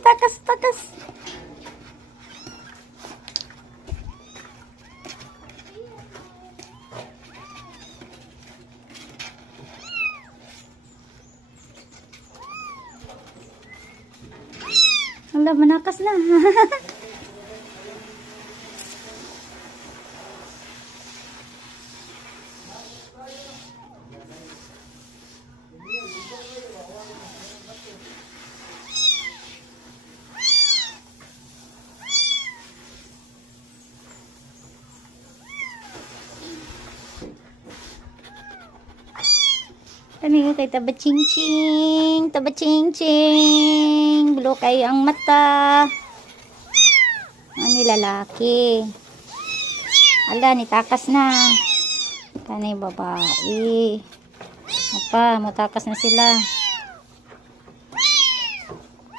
takas, takas. Wala, manakas na. Kani kay taba-ching-ching, taba-ching-ching. Bulo kayo ang mata. Ani lalaki. Ala, nitakas na. Kani babae. Apa, matakas na sila.